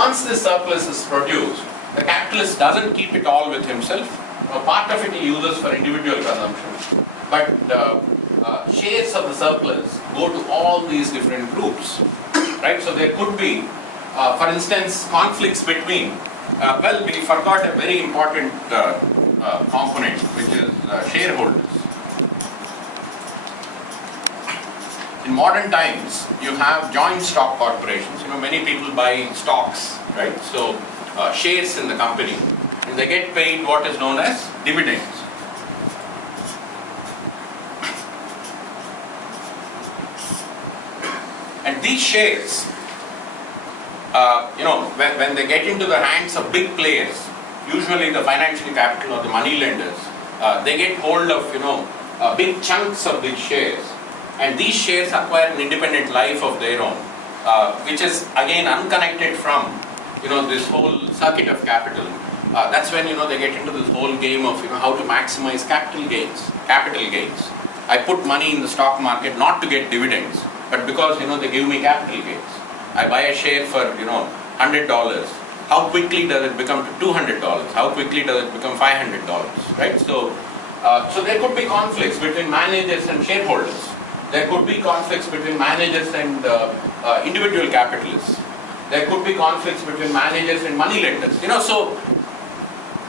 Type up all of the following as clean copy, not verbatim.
once this surplus is produced, the capitalist doesn't keep it all with himself. Part of it he uses for individual consumption, but shares of the surplus go to all these different groups, right? So there could be, for instance, conflicts between, well, we forgot a very important component, which is shareholders. In modern times, you have joint stock corporations. Many people buy stocks, right? So shares in the company, and they get paid what is known as dividends. And these shares, when they get into the hands of big players, usually the financial capital or the money lenders, they get hold of big chunks of these shares, and these shares acquire an independent life of their own, which is again unconnected from this whole circuit of capital. That's when they get into this whole game of how to maximize capital gains. I put money in the stock market not to get dividends, but because they give me capital gains. I buy a share for $100. How quickly does it become to $200? How quickly does it become $500? Right? So there could be conflicts between managers and shareholders. There could be conflicts between managers and individual capitalists. There could be conflicts between managers and money lenders. So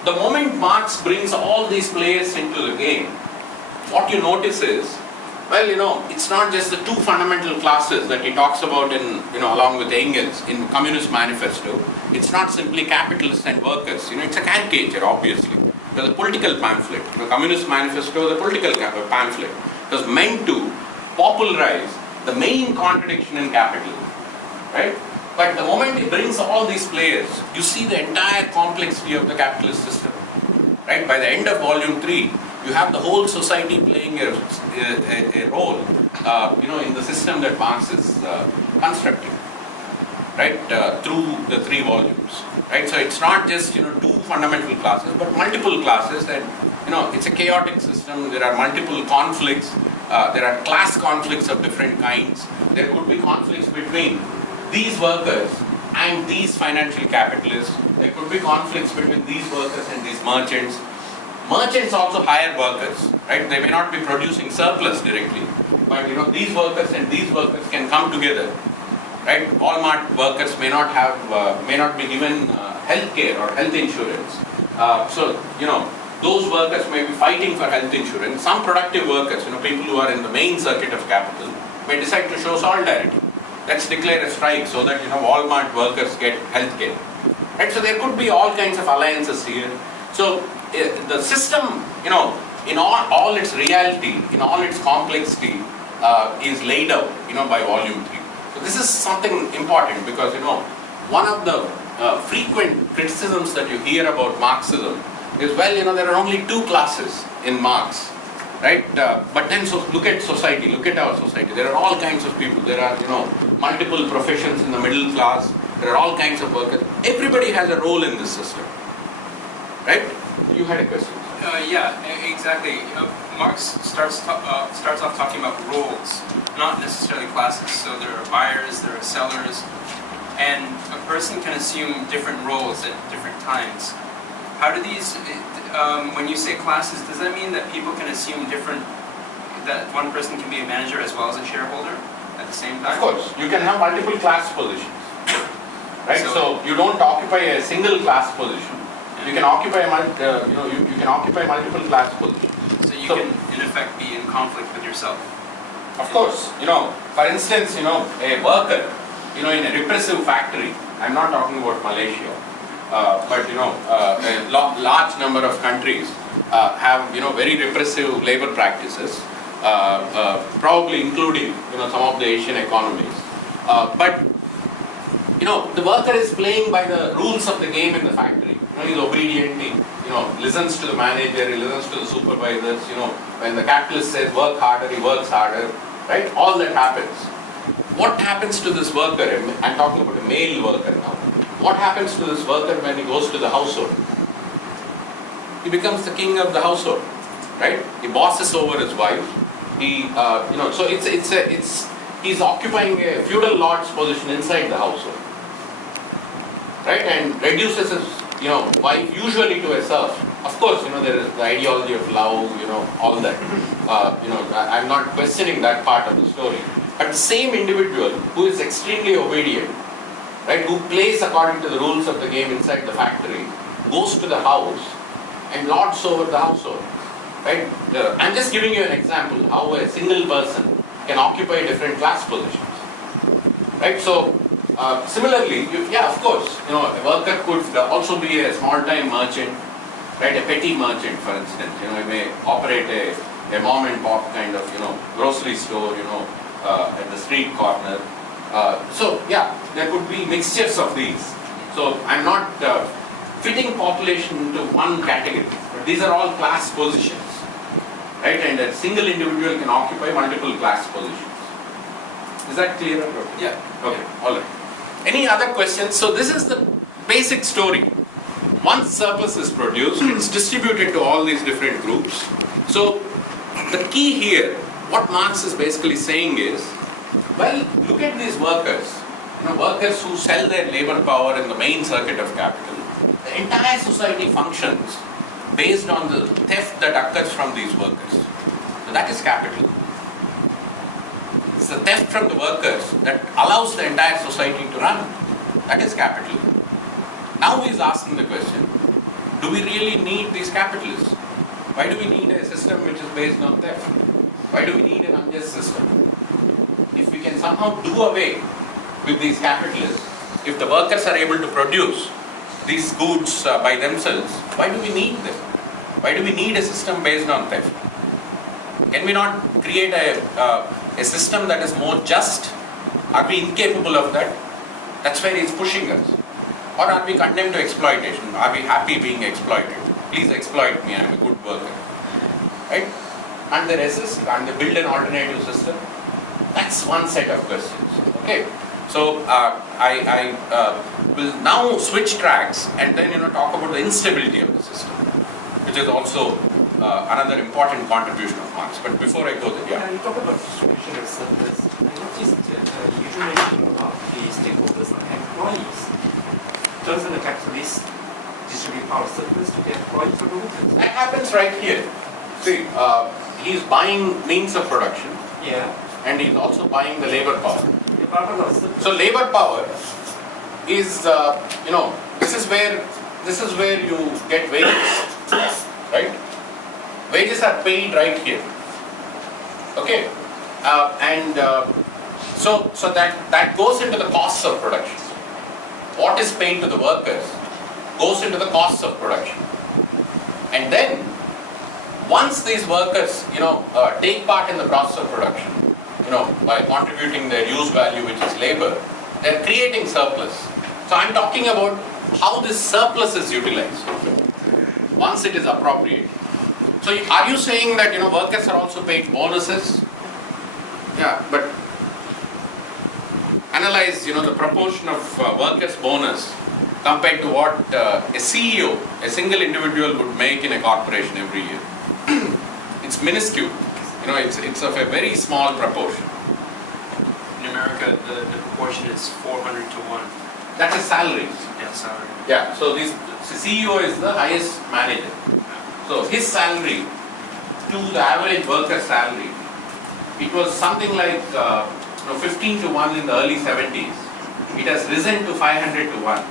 the moment Marx brings all these players into the game, what you notice is, well, it's not just the two fundamental classes that he talks about in, along with Engels in Communist Manifesto. It's not simply capitalists and workers. It's a caricature, obviously. It was a political pamphlet. The Communist Manifesto was a political pamphlet. It was meant to popularize the main contradiction in capitalism, right? But the moment he brings all these players, you see the entire complexity of the capitalist system, right? By the end of volume 3, you have the whole society playing a role, in the system that Marx is constructing, right? Through the 3 volumes, right? So it's not just two fundamental classes, but multiple classes, and it's a chaotic system. There are multiple conflicts. There are class conflicts of different kinds. There could be conflicts between these workers and these financial capitalists. There could be conflicts between these workers and these merchants. Merchants also hire workers, right? They may not be producing surplus directly, but these workers and these workers can come together, right? Walmart workers may not be given health care or health insurance. So those workers may be fighting for health insurance. Some productive workers, people who are in the main circuit of capital, may decide to show solidarity. Let's declare a strike so that Walmart workers get health care. Right? So there could be all kinds of alliances here. So the system, in all its reality, in all its complexity, is laid out, by volume 3. So this is something important because, one of the frequent criticisms that you hear about Marxism is, well, there are only 2 classes in Marx, right? But then look at society, look at our society. There are all kinds of people. There are, multiple professions in the middle class. There are all kinds of workers. Everybody has a role in this system, right? You had a question. Yeah, exactly. Marx starts off talking about roles, not necessarily classes. So there are buyers, there are sellers, and a person can assume different roles at different times. How do these, when you say classes, does that mean that people can assume that one person can be a manager as well as a shareholder at the same time? Of course, you can have multiple class positions, right? So you don't occupy a single class position. You can occupy you can occupy multiple class positions. So you can, in effect, be in conflict with yourself. Of course, for instance, a worker, in a repressive factory. I'm not talking about Malaysia, but a large number of countries have very repressive labor practices, probably including some of the Asian economies. But the worker is playing by the rules of the game in the factory. He's obedient. He listens to the manager. He listens to the supervisors. When the capitalist says work harder, he works harder. Right? All that happens. What happens to this worker? I'm talking about a male worker now. What happens to this worker when he goes to the household? He becomes the king of the household, right? He bosses over his wife. He, so he's occupying a feudal lord's position inside the household, right, and reduces his, wife usually to a serf. Of course, there is the ideology of love, all that. I'm not questioning that part of the story. But the same individual who is extremely obedient, right, who plays according to the rules of the game inside the factory, goes to the house and lords over the household, right? I'm just giving you an example how a single person can occupy different class positions, right? So, similarly, of course, a worker could also be a small-time merchant, right? A petty merchant, for instance, he may operate a mom and pop kind of, grocery store, at the street corner. There could be mixtures of these. So I'm not fitting population into one category, but these are all class positions, right? And a single individual can occupy multiple class positions. Is that clear? Yeah. Okay, all right. Any other questions? So this is the basic story. Once surplus is produced, it's distributed to all these different groups. So the key here, what Marx is basically saying is, well, look at these workers. Workers who sell their labor power in the main circuit of capital. The entire society functions based on the theft that occurs from these workers. So that is capital. It's the theft from the workers that allows the entire society to run. That is capital. Now he is asking the question, do we really need these capitalists? Why do we need a system which is based on theft? Why do we need an unjust system? If we can somehow do away with these capitalists, if the workers are able to produce these goods by themselves, why do we need them? Why do we need a system based on theft? Can we not create a system that is more just? Are we incapable of that? That's where he's pushing us. Or are we condemned to exploitation? Are we happy being exploited? Please exploit me, I'm a good worker. Right? And they resist and they build an alternative system. That's one set of questions. Okay. So I will now switch tracks and then talk about the instability of the system, which is also another important contribution of Marx. But before I go there, You talk about distribution of surplus. I noticed you mentioned about the stakeholders and employees. Doesn't the capitalist distribute power surplus to the employees or workers? that happens right here. See, he's buying means of production Yeah. and he's also buying the labor power. The power of surplus. So labor power is, this is where you get wages, right? Wages are paid right here. Okay, so that goes into the costs of production. What is paid to the workers goes into the costs of production, and then once these workers, take part in the process of production, by contributing their use value, which is labor, they're creating surplus. So I'm talking about how this surplus is utilized once it is appropriated. So are you saying that workers are also paid bonuses? Yeah, but analyze the proportion of workers' bonus compared to what a CEO, a single individual would make in a corporation every year. It's minuscule. It's of a very small proportion. In America, the proportion is 400 to 1. That's a salary. Yeah, salary. Yeah, so the CEO is the highest manager. So his salary to the average worker's salary, it was something like 15 to 1 in the early 70s. It has risen to 500 to 1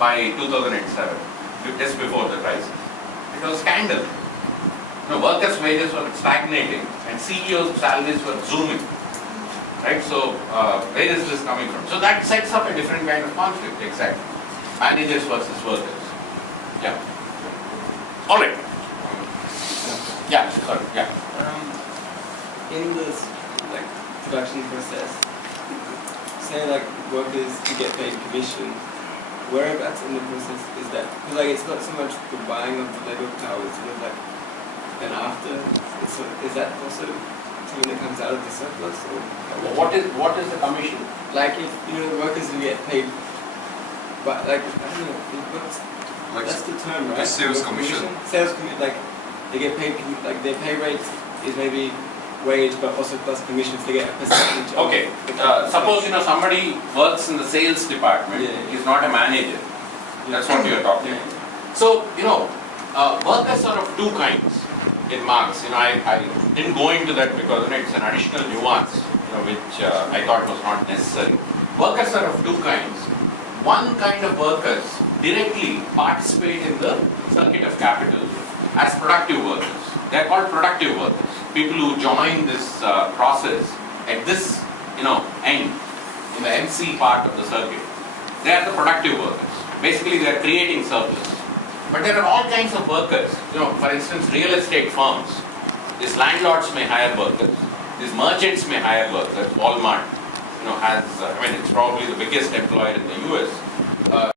by 2007, just before the crisis. It was scandal. Workers' wages were stagnating and CEOs' salaries were zooming. Right? So where is this coming from? So that sets up a different kind of conflict, exactly. Managers versus workers. Yeah. All right. Yeah, sorry, yeah. In this production process, say workers who get paid commission, whereabouts in the process is that? Because it's not so much the buying of the labor power, it's sort of and after. Is that also something that comes out of the surplus? Or What is the commission? if the workers who get paid, but I don't know, that's the term, right? sales commission. Sales commission, they get paid, their pay rate is maybe wage, but also plus commissions. They get a percentage. Okay. Suppose somebody works in the sales department. Yeah. He's not a manager. That's what you're talking about. So, workers are of two kinds in Marx. I didn't go into that because it's an additional nuance, which I thought was not necessary. Workers are of two kinds. One kind of workers directly participate in the circuit of capital as productive workers. They are called productive workers. People who join this process at this, end, in the MC part of the circuit. They are the productive workers. Basically, they are creating surplus. But there are all kinds of workers. For instance, real estate firms. These landlords may hire workers. These merchants may hire workers. Walmart, has, it's probably the biggest employer in the US.